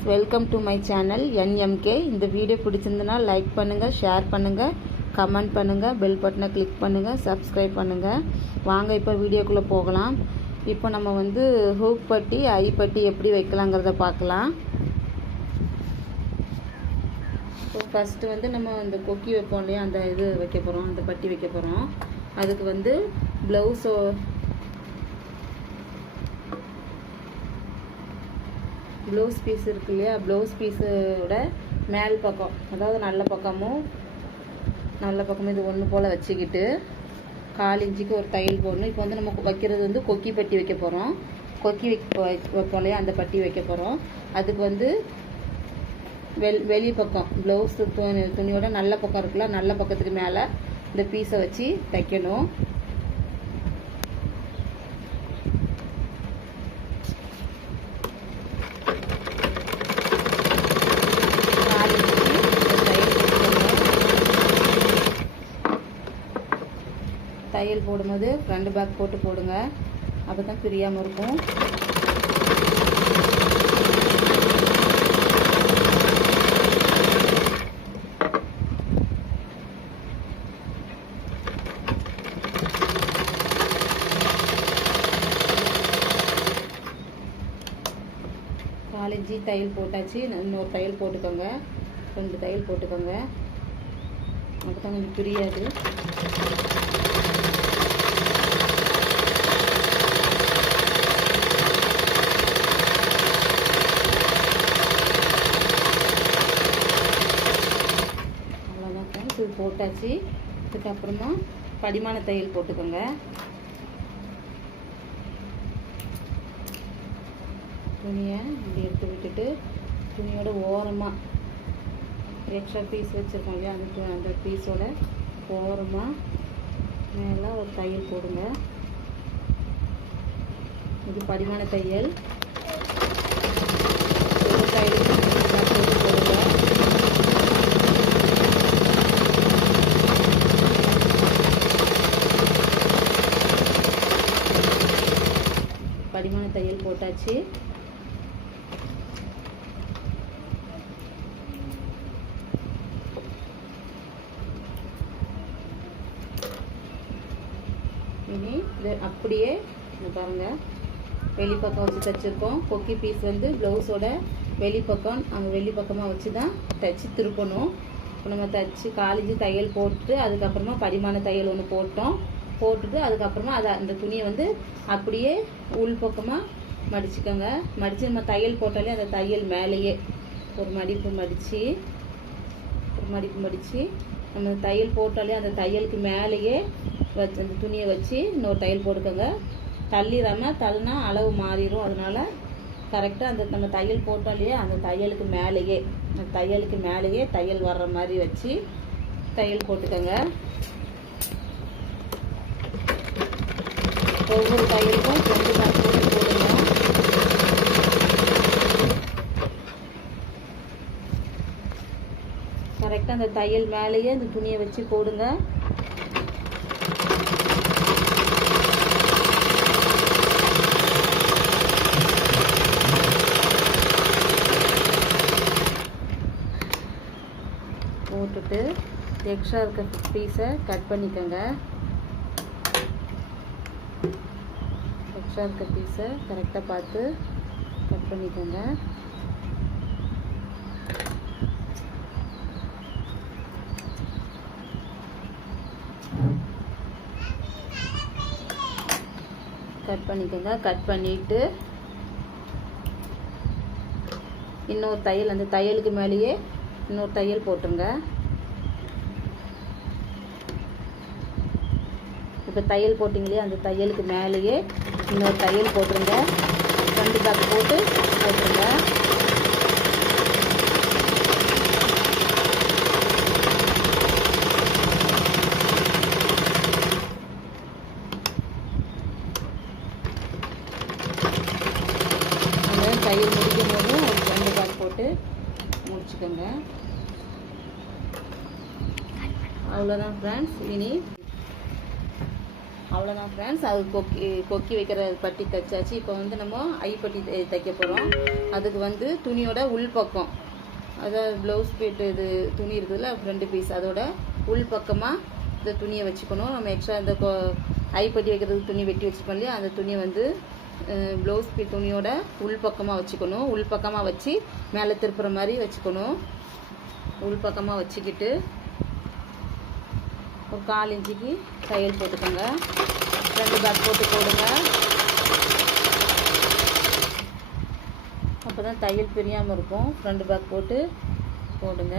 Friends, welcome to my channel NMK. இந்த video பிடிச்சிருந்தனா like பண்ணுங்கள், share பண்ணுங்கள், கமெண்ட் பண்ணுங்கள், பெல் பட்டனை கிளிக் பண்ணுங்கள், சப்ஸ்கிரைப் பண்ணுங்கள். வாங்க இப்போ வீடியோக்குள்ளே போகலாம். இப்போ நம்ம ஹூக் பட்டி, ஐ பட்டி எப்படி வைக்கலாங்கிறத பார்க்கலாம். இப்போ ஃபஸ்ட்டு நம்ம இந்த கொக்கி வைப்போம் இல்லையா, அந்த இது வைக்க போகிறோம், அந்த பட்டி வைக்க போகிறோம். அதுக்கு ப்ளவுஸ் பீஸ் இருக்கு இல்லையா, ப்ளவுஸ் பீஸோட மேல் பக்கம், அதாவது நல்ல பக்கமும் இது ஒன்று போல் வச்சுக்கிட்டு 1/4 இன்ச்சுக்கு ஒரு தையல் போடணும். இப்போ நம்ம வைக்கிறது கொக்கி பட்டி வைக்க போகிறோம். கொக்கி வைப்போம் இல்லையா, அந்த பட்டி வைக்க போகிறோம். அதுக்கு வெளி பக்கம் ப்ளவுஸ் துணியோட நல்ல பக்கம் இருக்குல்ல, நல்ல பக்கத்துக்கு மேலே இந்த பீஸை வச்சு தைக்கணும். தையல் போடும்போது ஃப்ரண்ட் பேக் போட்டு போடுங்க, அப்போ தான் பிரியாமல் இருக்கும். காலேஜி தையல் போட்டாச்சு. இன்னொரு தையல் போட்டுக்கோங்க, 2 தையல் போட்டுக்கோங்க, அப்போ தான் கொஞ்சம் பிரியாது. இது போட்டாச்சு. இதுக்கப்புறமா படிமான தையல் போட்டுக்கோங்க. துணியை இப்படி எடுத்து விட்டுட்டு துணியோட ஓரமாக எக்ஸ்ட்ரா பீஸ் வச்சுருக்கோம் இல்லையா, அந்த பீஸோட ஓரமாக மேலே ஒரு தையல் போடுங்க. இது படிமான தையல். தையல் போடுங்க. படிமான தையல் போட்டாச்சு. இனி இது அப்படியே பாருங்கள், வெளிப்பக்கம் வச்சு தைச்சிருக்கோம். கொக்கி பீஸ் ப்ளவுஸோட வெளிப்பக்கம், அங்கே வெளிப்பக்கமாக வச்சு தான் தைச்சி திருப்பணும். இப்போ நம்ம தைச்சி காலேஜ் தையல் போட்டு அதுக்கப்புறமா படிமான தையல் ஒன்று போட்டுட்டு அதுக்கப்புறமா அந்த துணியை அப்படியே உள்பக்கமாக மடிச்சுக்கோங்க. மடித்து நம்ம தையல் போட்டாலே அந்த தையல் மேலேயே ஒரு மடிப்பு மடித்து நம்ம தையல் போட்டாலே அந்த தையலுக்கு மேலேயே வச்சு அந்த துணியை வச்சு இன்னொரு தையல் போட்டுக்கோங்க. தள்ளிடாமல், தள்ளினா அளவு மாறிடும். அதனால் கரெக்டாக நம்ம தையல் போட்டாலே அந்த தையலுக்கு மேலேயே தையல் வர்ற மாதிரி வச்சு தையல் போட்டுக்கோங்க. ஒவ்வொரு தையலுக்கும் 2 மார்க் போடணும். கரெக்டாக அந்த தையல் மேலேயே இந்த துணியை வச்சு போடுங்க. போட்டுட்டு எக்ஸ்ட்ரா இருக்க பீஸை கட் பண்ணிக்கோங்க. எக்ஸ்ட்ரா இருக்க பீஸை கரெக்டாக பார்த்து கட் பண்ணிக்கோங்க. கட் பண்ணிவிட்டு இன்னொரு தையல், அந்த தையலுக்கு மேலேயே இன்னொரு தையல் போட்டுருங்க. இப்போ தையல் போட்டிங்களே, அந்த தையலுக்கு மேலேயே இன்னொரு தையல் போட்டுருங்க. 2 பேக் போட்டுருங்க. தையல் முடிக்கும் போது ஒரு 2 பேக் போட்டு முடிச்சுக்கோங்க. அவ்வளோதான் ஃப்ரெண்ட்ஸ். இனி அவ்வளோதான் ஃப்ரெண்ட்ஸ். அது கொக்கி வைக்கிற பட்டி தைச்சாச்சு. இப்போ வந்து நம்ம ஐப்பட்டி தைக்க போகிறோம். அதுக்கு வந்து துணியோட உள்பக்கம், அதாவது ப்ளவுஸ் பீட்டு இது துணி இருக்குதுல்ல ஃப்ரண்ட் பீஸ், அதோட உள்பக்கமாக இந்த துணியை வச்சுக்கணும். நம்ம எக்ஸ்ட்ரா இந்த ஐப்பட்டி வைக்கிறதுக்கு துணி வெட்டி வச்சுக்கோம் இல்லையா, அந்த துணியை வந்து ப்ளவுஸ் பீட் துணியோட உள்பக்கமாக வச்சுக்கணும். உள்பக்கமாக வச்சு மேலே திருப்புற மாதிரி வச்சுக்கணும். உள்பக்கமாக வச்சுக்கிட்டு ஒரு 1/4 இன்ச்சுக்கு தையல் போட்டுக்கோங்க. 2 பேக் போட்டு போடுங்க. அப்போ தான் தையல் பிரியாமல் இருக்கும். 2 பேக் போட்டு போடுங்க.